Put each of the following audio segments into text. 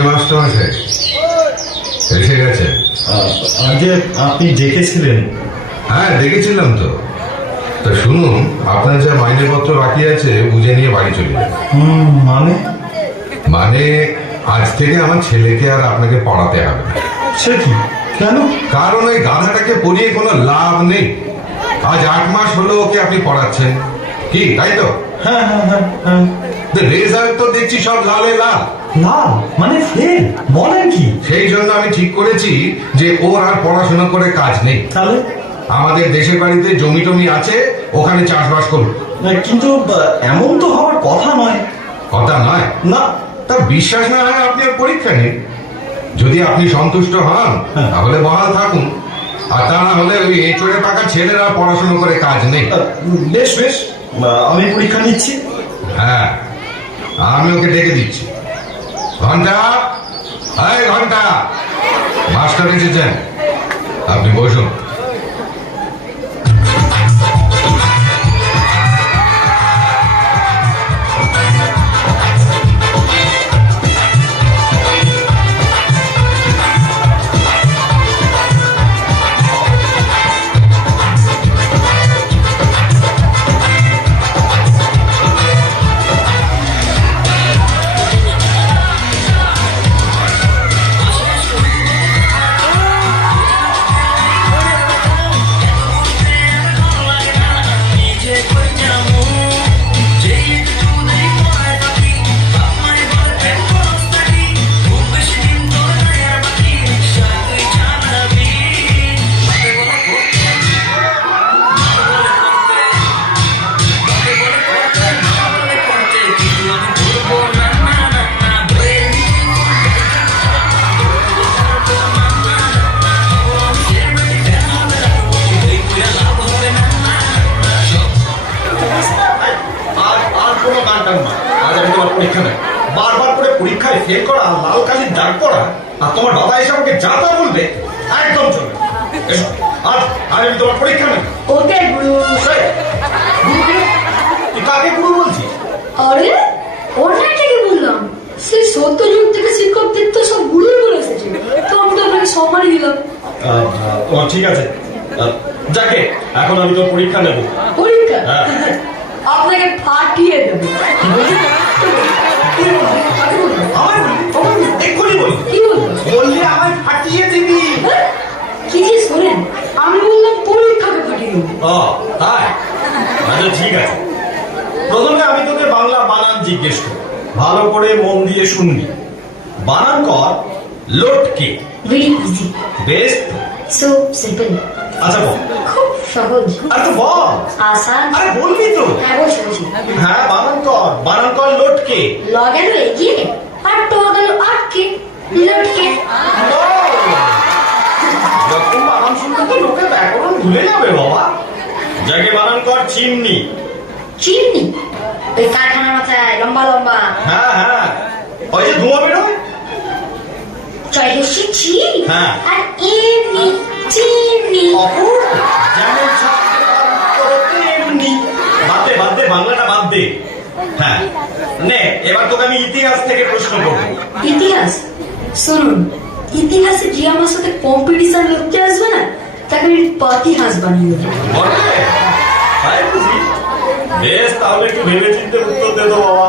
যে মাস্টার আছে এসে গেছে। আগে আপনি ডেকেছিলেন? হ্যাঁ দেখেছিলাম তো। তা শুনুন, আপনার যা মাইনেপত্র বাকি আছে বুঝে নিয়ে বাড়ি চলে যান। মানে? মানে আজ থেকে আমার ছেলেকে আর আপনাকে পড়াতে হবে না। সে কি? কেন? কারণ ওই গাধাটাকে পড়িয়ে কোনো লাভ নেই। আজ 8 মাস হলো ওকে আপনি পড়াচ্ছেন, কি তাই তো? হ্যাঁ হ্যাঁ হ্যাঁ হ্যাঁ। রেজাল্ট তো দেখছি সব লালে লাল। লাল মানে ফেল? বলেন কি? সেই জন্য আমি ঠিক করেছি যে ওর আর পড়াশোনা করে কাজ নেই। তাহলে? আমাদের দেশের বাড়িতে জমি টমি আছে, ওখানে চাষবাস করুন। কিন্তু এমন তো হওয়ার কথা নয়। কথা নয় না। তা বিশ্বাস না হয় আপনি আর পরীক্ষা নিন। যদি আপনি সন্তুষ্ট হন তাহলে বহাল থাকুন, আর তা না হলে ওই এঁচড়ে পাকা ছেলেরা পড়াশোনা করে কাজ নেই। বেশ বেশ, আমি পরীক্ষা নিচ্ছি। হ্যাঁ, আমি ওকে ডেকে দিচ্ছি। ঘন্টা, এই ঘন্টা, মাস্টার এসেছেন, আপনি বসুন। পরীক্ষা নেই, বারবার করে পরীক্ষায় ফেল করা, লাল কালির দাগ পড়া, আর তোমার বাবা এসে আমাকে যা তা বলবে, একদম চলবে। আর আমি তোমার পরীক্ষা নেই। ওকে গুরু। তুই কাকে গুরু বলছিস? আরে অন্যটাকে বললাম, সেই সত্যযুগ থেকে শিক্ষকদের তো সব গুরুই বলে এসেছে, তো আমি তো আপনাকে সম্মানই দিলাম। ঠিক আছে, যাকে এখন আমি তোর পরীক্ষা নেব। পরীক্ষা? আপনাকে ফাটিয়ে দেবো। এক্ষুনি বলি। কি বলবো? বললে আমায় ফাটিয়ে দিবি। কি যে শোনেন, আমি বললাম পরীক্ষাকে ফাটিয়ে দেবো। ও তাই? আচ্ছা ঠিক আছে, প্রথমে আমি তোকে বাংলা বানান জিজ্ঞেস করি, ভালো করে মন দিয়ে শুনবি। বানান কর লোটকে। Very easy. বেশ, সো সিম্পল। আচ্ছা বল। খুব সহজ। আরে তো বল। আসান। আরে বলবি তো? হ্যাঁ বলছি বলছি। হ্যাঁ বানান কর লোটকে। ল গেল এগিয়ে, আর ট গেল আটকে, লটকে। যখন বানান শুনতে তো লোকের ব্যাকরণ ভুলে যাবে বাবা। যাকে বানান কর চিমনি। চিমনি? ওই কারখানার মাথায় লম্বা লম্বা। হ্যাঁ হ্যাঁ, ওই যে ধোঁয়া বেরোয়। চয়সি চি। হ্যাঁ। আর এমনি চিমনি। অপূর্ব, যেমন তেমনি। বাদ দে বাংলাটা বাদ দে। হ্যাঁ নে, এবার তোকে আমি ইতিহাস থেকে প্রশ্ন করবো। ইতিহাস? শুনুন, ইতিহাসে যে আমার সাথে কম্পিটিশন করতে আসবে না, তাকে আমি পাতিহাস বানিয়ে দেবো। তাই বুঝি? বেশ, তাহলে একটু ভেবে চিন্তে উত্তর দে তো বাবা।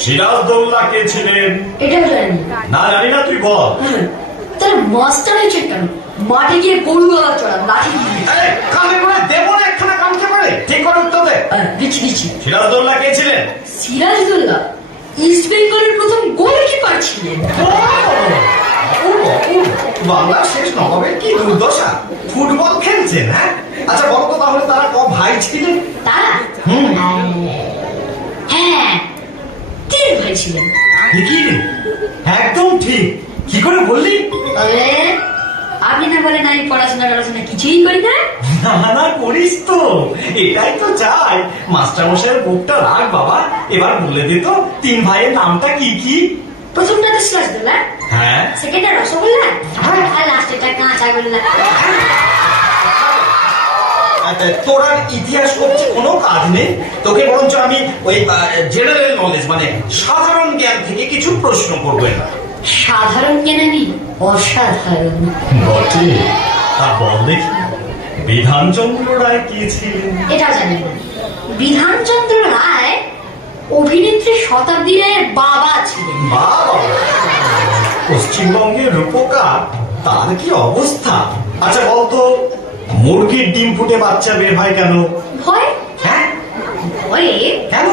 সিরাজদৌল্লা কে ছিলেন? এটাও জানি না। জানি না, তুই বল। তাহলে মাস্টার হয়েছে কেন? মাঠে গিয়ে গরু গলা চড়া, লাঠি দিয়ে। কানে করে দেবো না একখানা কামকে পারে। ঠিক করে উত্তর দে। দিচ্ছি। সিরাজদৌল্লা কে ছিলেন? সিরাজদৌল্লা ইস্ট বেঙ্গলের প্রথম গোলকিপার ছিলেন। বাংলার শেষ নবাবের কি দুর্দশা, ফুটবল খেলছেন। হ্যাঁ আচ্ছা বলতো, তাহলে তারা ক ভাই ছিলেন? তারা? হ্যাঁ, 3 ভাই ছিলেন। একদম ঠিক। কি করে বললি? আরে আপনি না বলেন আমি পড়াশোনা কিছুই করি না। না করিস তো, এটাই তো চাই। মাস্টার মশাইয়ের বুকটা রাখ বাবা। এবার বলে দিত 3 ভাইয়ের নামটা কি কি? প্রথমটা তো সিরাজদৌল্লা, হ্যাঁ, সেকেন্ডটা রসগোল্লা, আর লাস্টেরটা কাঁচাগোল্লা। তোর আর ইতিহাস করছে কোনো কাজ নেই। তোকে বরঞ্চ আমি ওই জেনারেল নলেজ মানে সাধারণ জ্ঞান থেকে কিছু প্রশ্ন করবো। সাধারণ জ্ঞানী অসাধারণ। বটে, তা বল দেখি বিধানচন্দ্র রায় কে ছিলেন? এটা জানি না। বিধানচন্দ্র রায় অভিনেত্রী শতাব্দী রায়ের বাবা ছিলেন। বাবা, পশ্চিমবঙ্গের রূপকার, তার কি অবস্থা! আচ্ছা বলতো, মুরগির ডিম ফুটে বাচ্চা বের হয় কেন? ভয়? হ্যাঁ, ভয়ে? কেন?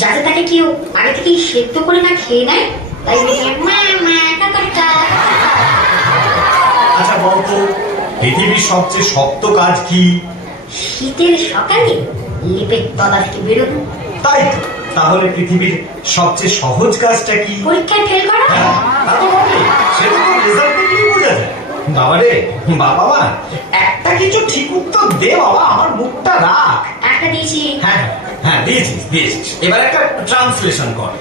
যাতে তাকে কেউ আগে থেকেই সেদ্ধ করে না খেয়ে নেয়, তাই বেরিয়ে মা মা কাকা। আচ্ছা বলতো, পৃথিবীর সবচেয়ে শক্ত কাজ কি? শীতের সকালে লেপের তলা থেকে বেরোনো। তাই তো। তাহলে পৃথিবীর সবচেয়ে সহজ কাজটা কি? পরীক্ষায় ফেল করা। হ্যাঁ, তা তো বটেই। সেটা তো রেজাল্ট দেখলেই বোঝা যায়। বাবা রে, বাবা মা, একটা কিছু ঠিক উত্তর দে বাবা, আমার মুখটা রাখ। একটা দিয়েছি। হ্যাঁ হ্যাঁ, দিয়েছিস। এবার একটা ট্রান্সলেশন কর।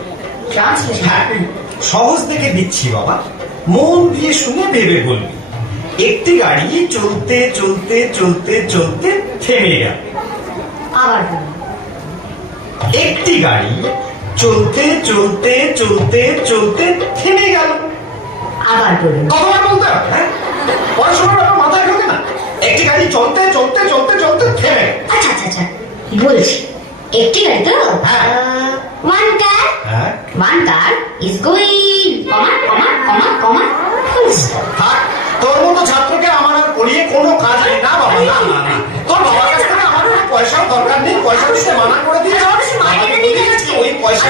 ট্রান্সলেশন। হ্যাঁ, সহজ দেখে দিচ্ছি বাবা, মন দিয়ে শুনে ভেবে বলবি। একটি গাড়ি চলতে চলতে চলতে চলতে থেমে গেল। আবার বলুন। একটি গাড়ি চলতে চলতে চলতে চলতে থেমে গেল। আবার বলুন। কতবার বলতে হবে? হ্যাঁ, পড়াশোনার ব্যাপার মাথায় ঢোকে না। একটি গাড়ি চলতে চলতে চলতে চলতে থেমে। আচ্ছা আচ্ছা আচ্ছা, বলছি। একটি গাড়ি তো? হ্যাঁ। ওয়ান কার। হ্যাঁ, one car is going comma comma comma comma full stop. থাক, তোর মতো ছাত্রকে আমার আর পড়িয়ে কোনো কাজ নেই। না বাবা, না না না, তোর বাবার কাছ থেকে আমার পয়সার দরকার নেই। পয়সা দিতে মানা করে দিয়ে ওই পয়সা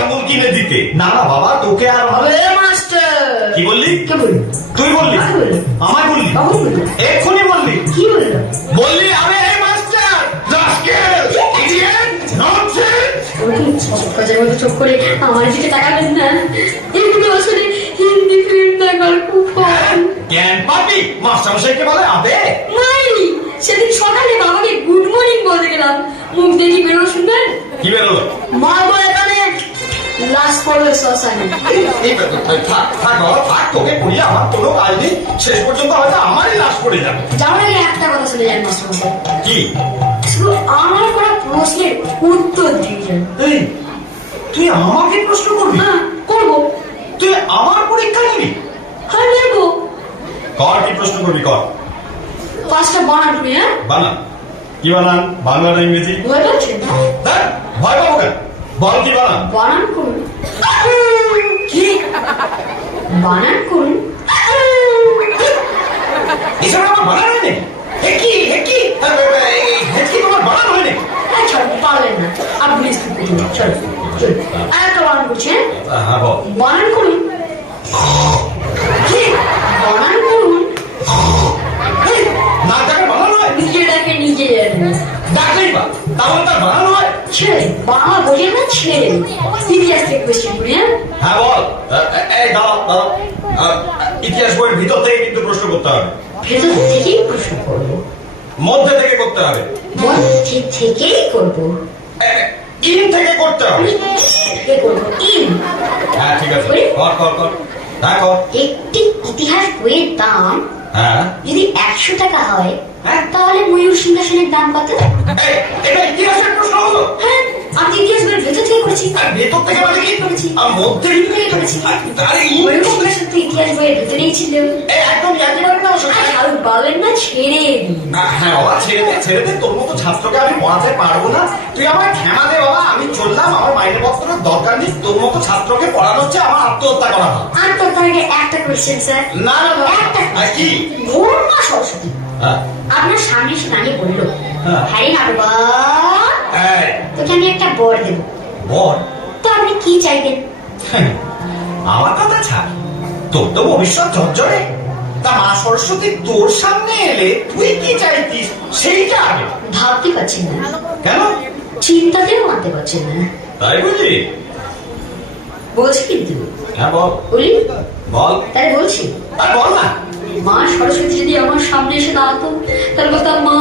আঙুল কিনে দিতে। না না বাবা, তোকে আর ভালো। মাস্টার। কি বললি? কে বলল? তুই বললি? আমি বললাম। আমায় বললি? কখন বললাম? এক্ষুনি বললি। কি বললো? বললি আমি এই মাস্টার রাস্কেল ইডিয়েট ননসেন্স। ওরকম ছক্কাজের মতো চোখ করে আমার দিকে তাকাবেন না। এগুলো আসলে হিন্দি ফিল্ম দেখার কুফল। জ্ঞান পাবি মাস্টার মশাইকে বলে আবে। নাই, সেদিন সকালে বাবাকে গুড মর্নিং বলতে গেলাম, মুখ দেখি বেরো শুনবেন। কি বেরোলো? মা বলে এখানে লাশ পড়বে শ্মশানে। থাক থাক বাবা, থাক, তোকে পড়িয়ে আমার কোনো কাজ নেই। শেষ পর্যন্ত হয়তো আমারই লাশ পড়ে যাবে। যাওয়ার আগে একটা কথা শুনে যান মাস্টারমশাই। কি? শুধু আমার করা প্রশ্নের উত্তর দিয়ে যান। এই, তুই আমাকে প্রশ্ন করবি? হ্যাঁ, করবো। তুই আমার পরীক্ষা নিবি? হ্যাঁ, নেবো। কর, কি প্রশ্ন করবি কর। পাঁচটা বানান তুমি। হ্যাঁ, বানান। কি বানান? বাংলা না ইংরেজি? ভয় পাচ্ছেন? দেখ, ভয় পাবো কেন? বল কি বানান? বানান করুন। কি? বানান করুন। এছাড়া আমার বানান হয় নাকি? হেকি হেকি হেকি তোমার বানান হয় নাকি? আচ্ছা, পারলেন না আপনি স্কুল করুন। চলো চলো, আর একটা বানান করছেন। হ্যাঁ বল। বানান করুন। কি? বানান করুন। এই, না ডাকে বানান হয়? নিজেটাকে নিজে জানেন। ডাকলেই বা, তাহলে তার বানান হয়? ছেড়ে বাংলা বোঝে না, ছেড়ে ইতিহাস থেকে কোয়েশ্চেন করি। হ্যাঁ, হ্যাঁ বল। এই দাঁড়াও দাঁড়াও, ইতিহাস বইয়ের ভিতর থেকে কিন্তু প্রশ্ন করতে হবে। ভেতর থেকেই প্রশ্ন করবো। মধ্যে থেকে করতে হবে। মধ্যে থেকেই করবো। ইন থেকে করতে হবে। থেকে করবো। ইন। হ্যাঁ ঠিক আছে, কর কর কর। হ্যাঁ কর। একটি ইতিহাস বইয়ের দাম হ্যাঁ, যদি 100 টাকা হয়, হ্যাঁ। তাহলে ময়ূর সিংহাসনের দাম কত? এই, এটা ইতিহাসের প্রশ্ন হলো? হ্যাঁ, আমি ইতিহাস বইয়ের ভেতর থেকে করেছি। আর ভেতর থেকে মানে কি? করেছি। আর মধ্যে থেকে করেছি। আরে ময়ূর সিংহাসন তো ইতিহাস বইয়ের ভেতরেই ছিল। একদম একেবারে না আর কারণ বলেন না, ছেড়ে দিন। হ্যাঁ বাবা, ছেড়ে দে, তোর মতো ছাত্রকে আমি পড়াতে পারবো না। তুই আমার ক্ষমা দে বাবা, আমি চললাম, আমার মাইনে পত্রের দরকার নেই। তোর মতো ছাত্রকে পড়ানো হচ্ছে আমার আত্মহত্যা করা হয়। আর তো তার আগে একটা কোয়েশ্চেন স্যার। না না না, একটা আর কি? ধরুন না সরস্বতী হ্যাঁ, আপনার সামনে এসে দাঁড়িয়ে বললো, হ্যাঁ। হ্যারি হারবা এই, তোকে আমি একটা বর দেবো, বল। তো আপনি কি চাইবেন? আমার কথা ছাড়, তোর তো ভবিষ্যৎ ঝরঝরে। তা মা সরস্বতী তোর সামনে এলে তুই কি চাইতিস সেইটা আগে। ভাবতে পারছেন না, কেন? চিন্তাতেও মানতে পারছেন না। তাই বুঝলি? বলছি কিন্তু। হ্যাঁ বল। বলি? বল। তাই বলছি। আর বল না। মা সরস্বতী যদি আমার সামনে এসে দাঁড়াতো, তার কথা, মা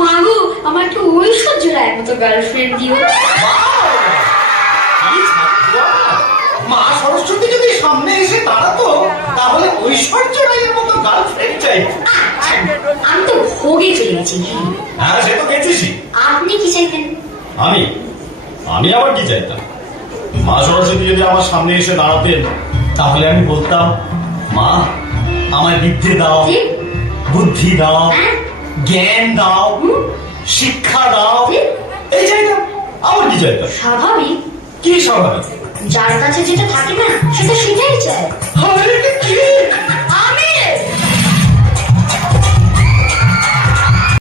মা গো, আমার একটা ঐশ্বর্য রায়ের মতো গার্লফ্রেন্ড দিও। কি ছাত্র আমার? মা সরস্বতী যদি সামনে এসে দাঁড়াতো, তাহলে ঐশ্বর্য রায়ের মতো গার্লফ্রেন্ড চাই। আমি তো ভোগে চলে গেছি। হ্যাঁ সে তো গেছিসই। আপনি কি চাইতেন? আমি আবার কি চাইতাম? মা সরস্বতী যদি আমার সামনে এসে দাঁড়াতেন, তাহলে আমি বলতাম, মা আমায় বিদ্যে দাও, ঠিক। বুদ্ধি দাও, হ্যাঁ। জ্ঞান দাও, শিক্ষা দাও। ঠিক। এই চাইতাম, আমার কি চাইতাম? স্বাভাবিক। কি স্বাভাবিক? যার কাছে যেটা থাকে না সেটা সেটাই চায়।